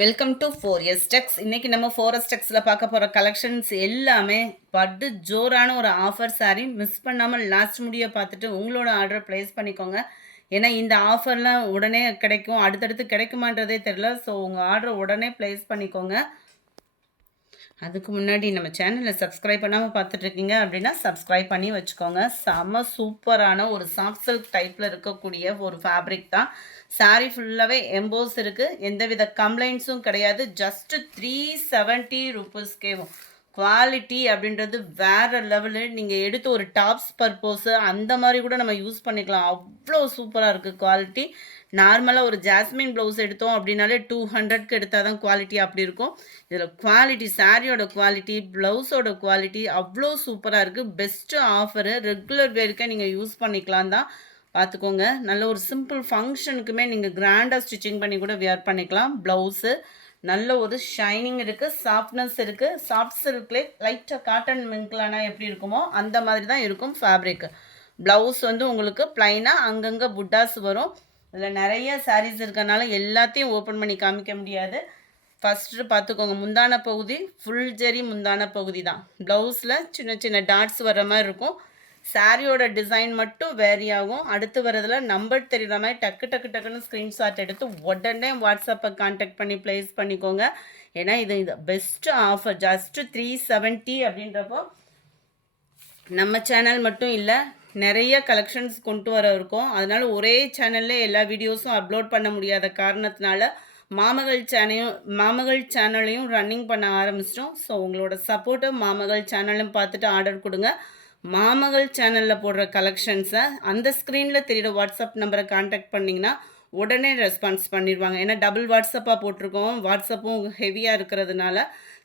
Welcome to 4S Techs. இன்னைக்கு நம்ம 4S Techsல பார்க்க போகிற கலெக்ஷன்ஸ் எல்லாமே பட்டு ஜோரான ஒரு ஆஃபர் சாரீ. மிஸ் பண்ணாமல் லாஸ்ட் முடிய பார்த்துட்டு உங்களோட ஆர்டர் ப்ளேஸ் பண்ணிக்கோங்க. ஏன்னா இந்த ஆஃபர்லாம் உடனே கிடைக்கும், அடுத்தடுத்து கிடைக்குமான்றதே தெரியல. ஸோ உங்கள் ஆர்டர் உடனே ப்ளேஸ் பண்ணிக்கோங்க. அதுக்கு முன்னாடி நம்ம சேனலை சப்ஸ்கிரைப் பண்ணாமல் பார்த்துட்ருக்கீங்க அப்படின்னா சப்ஸ்கிரைப் பண்ணி வச்சுக்கோங்க. செம்ம சூப்பரான ஒரு சாஃப்ட் சில்க் டைப்பில் இருக்கக்கூடிய ஒரு ஃபேப்ரிக் தான். சாரீ ஃபுல்லாகவே எம்போஸ் இருக்குது, எந்தவித கம்ப்ளைண்ட்ஸும் கிடையாது. ஜஸ்ட்டு 370 ருபீஸ்க்கேவும் குவாலிட்டி அப்படின்றது வேறு லெவலு. நீங்கள் எடுத்து ஒரு டாப்ஸ் பர்போஸு அந்த மாதிரி கூட நம்ம யூஸ் பண்ணிக்கலாம். அவ்வளோ சூப்பராக இருக்குது குவாலிட்டி. நார்மலாக ஒரு ஜாஸ்மின் ப்ளவுஸ் எடுத்தோம் அப்படின்னாலே 200க்கு எடுத்தால் தான் குவாலிட்டி அப்படி இருக்கும். இதில் குவாலிட்டி, சாரியோட குவாலிட்டி, ப்ளவுஸோட குவாலிட்டி அவ்வளோ சூப்பராக இருக்குது. Best offer. ரெகுலர் வேர்க்கே நீங்கள் யூஸ் பண்ணிக்கலாம் தான், பார்த்துக்கோங்க. நல்ல ஒரு சிம்பிள் ஃபங்க்ஷனுக்குமே நீங்கள் கிராண்டாக ஸ்டிச்சிங் பண்ணி கூட வியர் பண்ணிக்கலாம். ப்ளவுஸு நல்ல ஒரு ஷைனிங் இருக்குது, சாஃப்ட்னஸ் இருக்குது. சாஃப்ட் சில்க்லேயே லைட்டாக காட்டன் மிங்க்லானா எப்படி இருக்குமோ அந்த மாதிரி தான் இருக்கும் ஃபேப்ரிக். ப்ளவுஸ் வந்து உங்களுக்கு ப்ளைனாக அங்கங்கே புட்டாஸ் வரும். இதில் நிறைய சாரீஸ் இருக்கனால எல்லாத்தையும் ஓப்பன் பண்ணி காமிக்க முடியாது. ஃபஸ்ட்டு பார்த்துக்கோங்க, முந்தான பகுதி ஃபுல் ஜெரி முந்தான பகுதி தான். ப்ளவுஸில் சின்ன சின்ன டாட்ஸ் வர்ற மாதிரி இருக்கும். சாரியோட டிசைன் மட்டும் வேரி ஆகும். அடுத்து வரதில் நம்பர் தெரியுற மாதிரி டக்கு டக்கு டக்குன்னு ஸ்க்ரீன்ஷாட் எடுத்து உடனே வாட்ஸ்அப்பை கான்டாக்ட் பண்ணி ப்ளேஸ் பண்ணிக்கோங்க. ஏன்னா இது பெஸ்ட்டு ஆஃபர். ஜஸ்ட்டு 370 அப்படின்றப்போ நம்ம சேனல் மட்டும் இல்லை, நிறைய கலெக்ஷன்ஸ் கொண்டு வர இருக்கோம். அதனால் ஒரே சேனலில் எல்லா வீடியோஸும் அப்லோட் பண்ண முடியாத காரணத்தினால மாமகள் சேனலையும் ரன்னிங் பண்ண ஆரம்பிச்சிட்டோம். ஸோ உங்களோட சப்போர்ட்டை மாமகள் சேனலும் பார்த்துட்டு ஆர்டர் கொடுங்க. மாமகள் சேனலில் போடுற கலெக்ஷன்ஸை அந்த ஸ்க்ரீனில் தெரியுற வாட்ஸ்அப் நம்பரை கான்டாக்ட் பண்ணிங்கன்னா உடனே ரெஸ்பான்ஸ் பண்ணிடுவாங்க. ஏன்னா டபுள் வாட்ஸ்அப்பாக போட்டிருக்கோம், வாட்ஸ்அப்பும் ஹெவியாக இருக்கிறதுனால.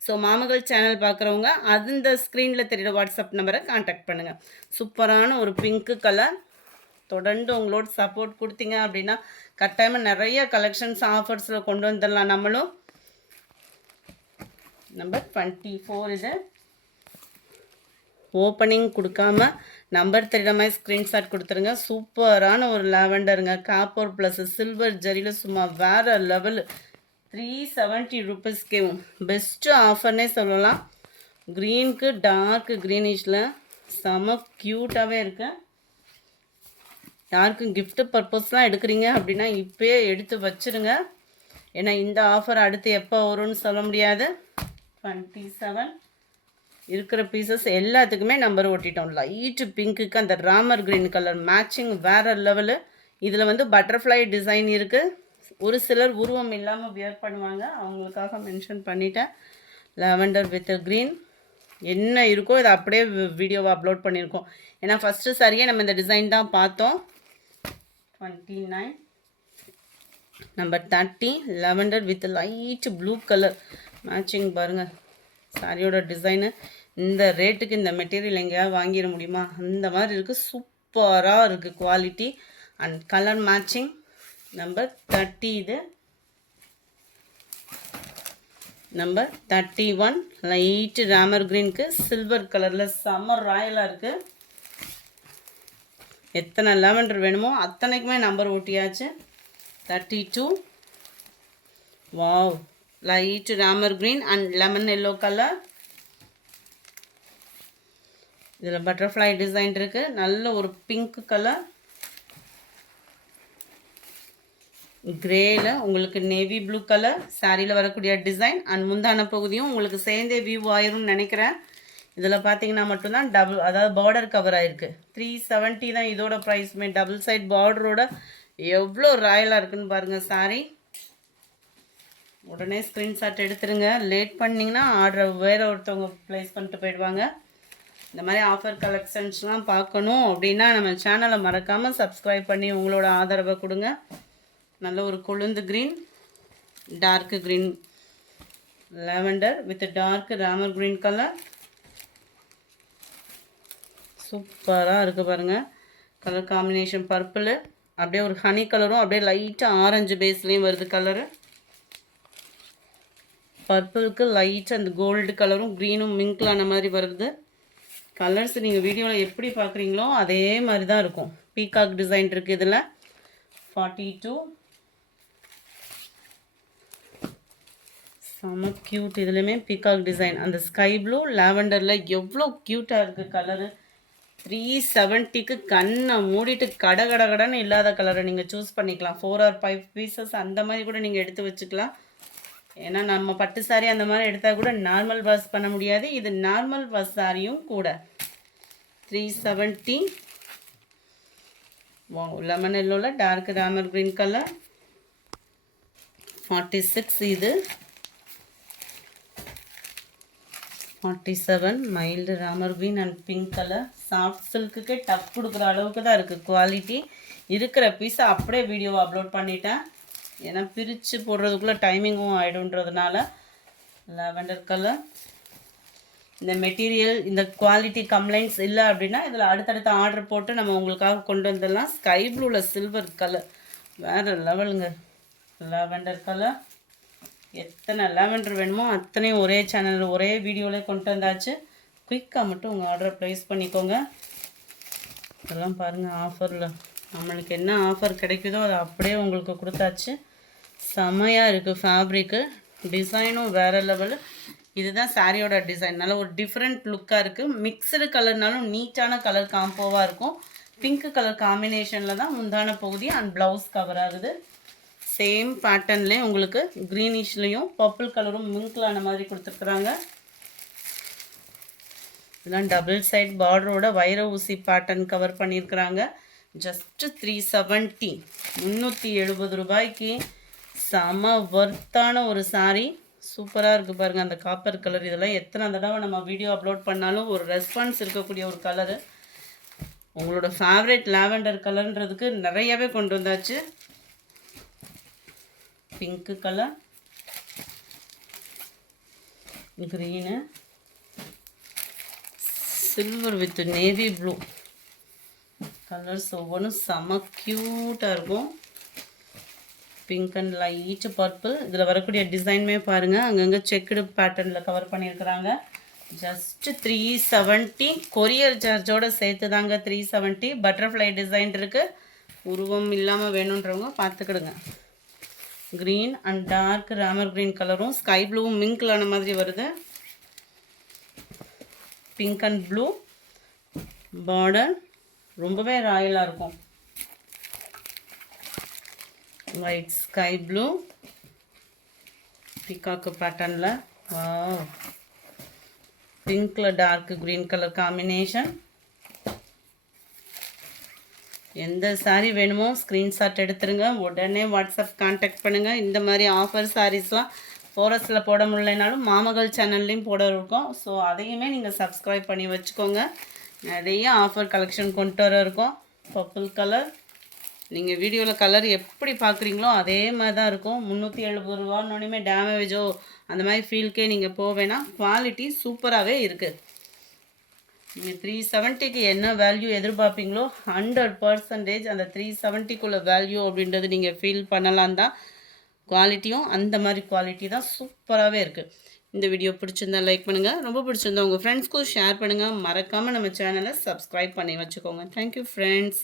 ஸோ மாமகள் சேனல் பார்க்குறவங்க அந்த ஸ்க்ரீனில் தெரியுற வாட்ஸ்அப் நம்பரை கான்டாக்ட் பண்ணுங்கள். சூப்பரான ஒரு பிங்க்கு கலர். தொடர்ந்து உங்களோட சப்போர்ட் கொடுத்தீங்க அப்படின்னா கட்டாயமாக நிறைய கலெக்ஷன்ஸ் ஆஃபர்ஸில் கொண்டு வந்துடலாம். நம்மளும் நம்பர் 24 இது. ஓப்பனிங் கொடுக்காம நம்பர் தெரியுற மாதிரி ஸ்க்ரீன்ஷாட் கொடுத்துருங்க. சூப்பரான ஒரு லாவெண்டருங்க, காப்பர் ப்ளஸ் சில்வர் ஜரியில் சும்மா வேறு லெவலு. 370 ருபீஸ்க்கேவும் பெஸ்ட்டு ஆஃபர்னே சொல்லலாம். க்ரீனுக்கு டார்க் க்ரீனிஷில் செம க்யூட்டாகவே இருக்குது. யாருக்கும் கிஃப்ட் பர்பஸ்லாம் எடுக்கிறீங்க அப்படின்னா இப்போயே எடுத்து வச்சுருங்க. ஏன்னா இந்த ஆஃபர் அடுத்து எப்போ வரும்னு சொல்ல முடியாது. 27 இருக்கிற பீசஸ் எல்லாத்துக்குமே நம்பர் ஒட்டிட்டோம். லைட்டு பிங்க்குக்கு அந்த ராமர் க்ரீன் கலர் மேட்சிங் வேறு லெவலு. இதில் வந்து பட்டர்ஃப்ளை டிசைன் இருக்குது. ஒரு சிலர் உருவம் இல்லாமல் வியர் பண்ணுவாங்க, அவங்களுக்காக மென்ஷன் பண்ணிட்டேன். லாவெண்டர் வித் க்ரீன் என்ன இருக்கோ இதை அப்படியே வீடியோவை அப்லோட் பண்ணியிருக்கோம். ஏன்னா ஃபஸ்ட்டு சரியே நம்ம இந்த டிசைன் தான் பார்த்தோம். 29 number 30 lavender with light blue colour matching. பாருங்கள் சாரியோட டிசைனு. இந்த ரேட்டுக்கு இந்த மெட்டீரியல் எங்கேயாவது வாங்கிட முடியுமா? அந்த மாதிரி இருக்குது. சூப்பராக இருக்குது quality and colour matching. Number 30 இது. நம்பர் 31 லைட்டு ராமர் க்ரீனுக்கு சில்வர் கலரில் செம்ம ராயலாக இருக்குது. எத்தனை லாவெண்டர் வேணுமோ அத்தனைக்குமே நம்பர் ஓட்டியாச்சு. 32 wow light Ramar green and lemon yellow colour. இதில் பட்டர்ஃப்ளை டிசைன் இருக்குது. நல்ல ஒரு பிங்க் கலர். கிரேயில் உங்களுக்கு நேவி ப்ளூ கலர் சாரியில் வரக்கூடிய டிசைன் அண்ட் முந்தான பகுதியும் உங்களுக்கு சேர்ந்தே வியூ ஆயிரும்னு நினைக்கிறேன். இதில் பார்த்தீங்கன்னா மட்டும்தான் டபுள், அதாவது பார்டர் கவர் ஆகிருக்கு. 370 தான் இதோட ப்ரைஸுமே. டபுள் சைட் பார்டரோட எவ்வளோ ராயலாக இருக்குன்னு பாருங்கள் சாரி. உடனே ஸ்க்ரீன்ஷாட் எடுத்துருங்க. லேட் பண்ணிங்கன்னா ஆர்டர் வேறு ஒருத்தவங்க ப்ளேஸ் பண்ணிட்டு போயிடுவாங்க. இந்த மாதிரி ஆஃபர் கலெக்ஷன்ஸ்லாம் பார்க்கணும் அப்படின்னா நம்ம சேனலை மறக்காமல் சப்ஸ்கிரைப் பண்ணி உங்களோட ஆதரவை கொடுங்க. நல்ல ஒரு கொழுந்து green, dark green, lavender with dark Ramar green colour. சூப்பராக இருக்குது பாருங்கள் கலர் காம்பினேஷன். பர்பிள் அப்படியே ஒரு ஹனி கலரும் அப்படியே லைட்டாக ஆரஞ்சு பேஸ்லேயும் வருது கலரு. பர்பிளுக்கு லைட் அந்த கோல்டு கலரும் க்ரீனும் மிங்க்லான மாதிரி வருது. கலர்ஸ் நீங்கள் வீடியோவில் எப்படி பார்க்குறீங்களோ அதே மாதிரி தான் இருக்கும். பீகாக் டிசைன் இருக்குது இதில். 42 செம்ம க்யூட். இதுலையுமே பீகாக் டிசைன். அந்த ஸ்கை ப்ளூ லாவெண்டரில் எவ்வளோ க்யூட்டாக இருக்குது கலரு. 370க்கு கண்ணை மூடிட்டு கடன்னு இல்லாத கலரை நீங்கள் சூஸ் பண்ணிக்கலாம். 4 or 5 பீசஸ் அந்த மாதிரி கூட நீங்கள் எடுத்து வச்சுக்கலாம். ஏன்னா நம்ம பட்டு சாரி அந்த மாதிரி எடுத்தால் கூட நார்மல் வாஷ் பண்ண முடியாது. இது நார்மல் வாஷ் சாரியும் கூட. 370. லெமன் எல்லோவில் டார்க் ராமர் க்ரீன் கலர். 46 இது. 47 mild Ramar green and pink colour. Soft சில்க்குக்கு டஃப் கொடுக்குற அளவுக்கு தான் இருக்குது குவாலிட்டி. இருக்கிற பீஸை அப்படியே வீடியோவை அப்லோட் பண்ணிட்டேன். ஏன்னா பிரித்து போடுறதுக்குள்ளே டைமிங்கும் ஆகிடுன்றதுனால. Lavender colour. இந்த மெட்டீரியல் இந்த குவாலிட்டி கம்ப்ளைண்ட்ஸ் இல்லை அப்படின்னா இதில் அடுத்தடுத்த ஆர்டர் போட்டு நம்ம உங்களுக்காக கொண்டு வந்துடலாம். ஸ்கை ப்ளூவில் சில்வர் கலர் வேறு லெவலுங்க. Lavender colour. எத்தனை லாவெண்டர் வேணுமோ அத்தனையும் ஒரே சேனலில் ஒரே வீடியோவில் கொண்டு வந்தாச்சு. குயிக்காக மட்டும் உங்கள் ஆர்டரை ப்ளேஸ் பண்ணிக்கோங்க. இதெல்லாம் பாருங்கள் ஆஃபரில் நம்மளுக்கு என்ன ஆஃபர் கிடைக்குதோ அதை அப்படியே உங்களுக்கு கொடுத்தாச்சு. செமையாக இருக்குது ஃபேப்ரிக்கு. டிசைனும் வேறு லெவலு. இதுதான் சாரியோட டிசைன். நல்ல ஒரு டிஃப்ரெண்ட் லுக்காக இருக்குது. மிக்சடு கலர்னாலும் நீட்டான கலர் காம்போவாக இருக்கும். பிங்க் கலர் காம்பினேஷனில் தான் முந்தான பகுதி அண்ட் ப்ளவுஸ் கவர் ஆகுது. சேம் பேட்டர்ன்லேயே உங்களுக்கு க்ரீனிஷ்லேயும் பர்பிள் கலரும் மிங்க்லான மாதிரி கொடுத்துருக்குறாங்க. இதெல்லாம் டபுள் சைட் பார்டரோட வைர ஊசி பேட்டர்ன் கவர் பண்ணியிருக்கிறாங்க. ஜஸ்ட்டு 370. 370 ரூபாய்க்கு செம ஒர்த்தான ஒரு சாரீ. சூப்பராக இருக்குது பாருங்கள். அந்த காப்பர் கலர் இதெல்லாம் எத்தனை தடவை நம்ம வீடியோ அப்லோட் பண்ணாலும் ஒரு ரெஸ்பான்ஸ் இருக்கக்கூடிய ஒரு கலரு. உங்களோட ஃபேவரட் லாவெண்டர் கலர்ன்றதுக்கு நிறையவே கொண்டு வந்தாச்சு. Pink colour, green, silver with navy blue colours ஒவ்வொன்றும் செம்ம க்யூட்டாக இருக்கும். Pink and light purple. இதில் வரக்கூடிய டிசைனுமே பாருங்கள் அங்கங்கே செக்குடு பேட்டர்னில் கவர் பண்ணியிருக்கிறாங்க. ஜஸ்ட்டு 370. கொரியர் சார்ஜோடு சேர்த்து தாங்க 370. பட்டர்ஃப்ளை டிசைன் இருக்குது. உருவம் இல்லாமல் வேணுன்றவங்க பார்த்துக்கிடுங்க. Green and dark Ramar green கலரும் ஸ்கை ப்ளூவும் மிங்க்லான மாதிரி வருது. பிங்க் அண்ட் ப்ளூ பார்டர் ரொம்பவே ராயலாக இருக்கும். ஒயிட் ஸ்கை ப்ளூ பீகாக்கு பேட்டர்னில். வாவ். பிங்க்கில் டார்க் க்ரீன் கலர் காம்பினேஷன். எந்த சாரீ வேணுமோ ஸ்க்ரீன்ஷாட் எடுத்துருங்க. உடனே வாட்ஸ்அப் கான்டாக்ட் பண்ணுங்கள். இந்த மாதிரி ஆஃபர் சாரீஸ்லாம் ஃபோரஸில் போட முடியலனாலும் மாமகள் சேனல்லையும் போட இருக்கோம். ஸோ அதையுமே நீங்கள் சப்ஸ்கிரைப் பண்ணி வச்சுக்கோங்க. நிறைய ஆஃபர் கலெக்ஷன் கொண்டு வர இருக்கோம். Purple colour. நீங்கள் வீடியோவில் கலர் எப்படி பார்க்குறீங்களோ அதே மாதிரி தான் இருக்கும். 370 ரூபான்னொன்னே டேமேஜோ அந்த மாதிரி ஃபீல்கே நீங்கள் போவேன்னா குவாலிட்டி சூப்பராகவே இருக்குது. நீங்கள் 370க்கு என்ன வேல்யூ எதிர்பார்ப்பீங்களோ 100% அந்த 370க்குள்ள வேல்யூ அப்படின்றது நீங்கள் ஃபீல் பண்ணலாம் தான். குவாலிட்டியும் அந்த மாதிரி குவாலிட்டி தான் சூப்பராகவே இருக்குது. இந்த வீடியோ பிடிச்சிருந்தா லைக் பண்ணுங்கள். ரொம்ப பிடிச்சிருந்தா உங்கள் ஃப்ரெண்ட்ஸ்க்கும் ஷேர் பண்ணுங்கள். மறக்காமல் நம்ம சேனலை சப்ஸ்கிரைப் பண்ணி வச்சுக்கோங்க. Thank you friends.